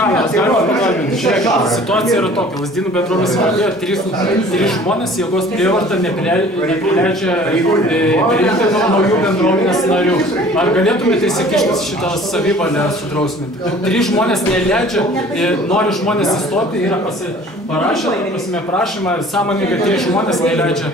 kameras, galima pakalbinti. Žiūrėkit, situacija yra tokia. Lazdynų bendruomenės valdėje 3 žmonės jėgos prievarta neprileidžia priimti naujų bendruomenės narių. Ar galėtumėte įsikišti šitą savivalę sudrausminti? 3 žmonės neleidžia, nori žmonės įstoti, yra parašę prašymą, sąmoningai 3 žmonės neleidžia.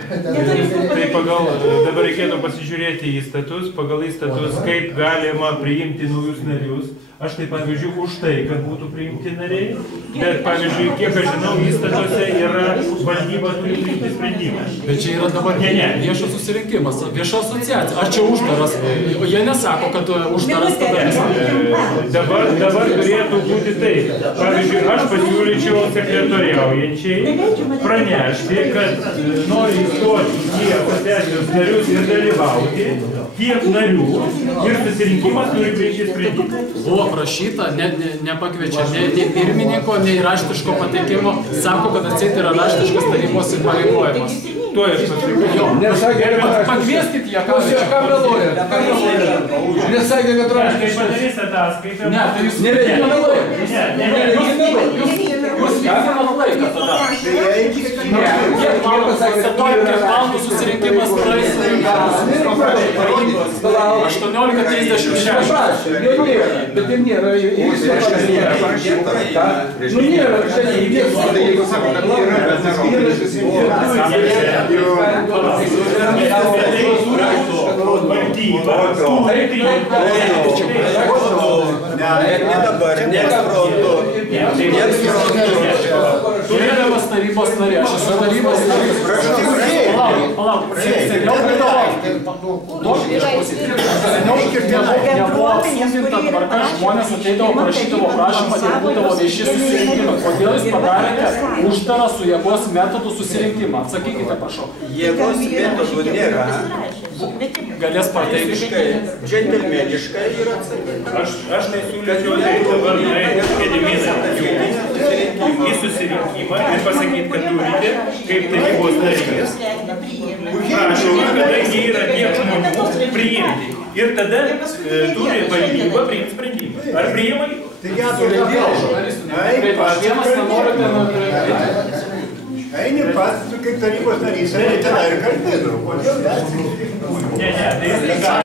Tai pagal, dabar reikėtų pasižiūrėti įstatus, pagal įstatus, kaip galima priimti naujus narius. Aš tai, pavyzdžiui, už tai, kad būtų priimti nariai, bet, pavyzdžiui, kiek aš žinau, įstatuose yra valdyba turi priimti sprendimą. Bet čia yra dabar viešas susirinkimas, vieša asociacija. Ar čia uždaras? Jie nesako, kad uždaras tada. Dabar turėtų būti taip. Pavyzdžiui, aš pasiūlyčiau sekretoriaujančiai pranešti, kad nori įstoti į asociacijos narius ir dalyvauti tiek narių ir susirinkimas turi priimti sprendimą. Buvo prašyta, nepakviečia nei pirmininko, nei raštiško pateikimo, sako, kad atseit yra raštiškas tarybos įpareigojimas. Tuo aš pasakyčiau. Pakvieskit ją, ką meluoja. Nesakė, kad raštiškas. Kai padarys ataskaitą. Ne, tai jūs nemeluoja. Jūs vykdinat laiką tada. Kiek valandų susirinkimas praeis? 18:36. Bet ir nėra, nu nėra, jeigu sako, kad nėra, turėdamas tarybos narė, aš esu tarybos narys. Palauk, seniau nebuvo apsunkinta tvarka, žmonės ateidavo, prašydavo prašymą ir būdavo vieši susirinkimai. Kodėl jūs padarėte uždarą su jėgos metodų susirinkimą? Atsakykite, prašau. Jėgos metodų nėra. Galės pateikti. Džentelmeniškai yra atsakyti. Aš tai siūlyčiau dabar nueiti į susirinkimą ir pasakyti, kad turite, kaip tarybos narys, prašau, kadangi yra tiek žmonių, priimti. Ir tada turi valdyba priimti sprendimą. Ar priima? Eini pats, kaip tarybos narys, eini tada ir kalbėdavo. Ne, tai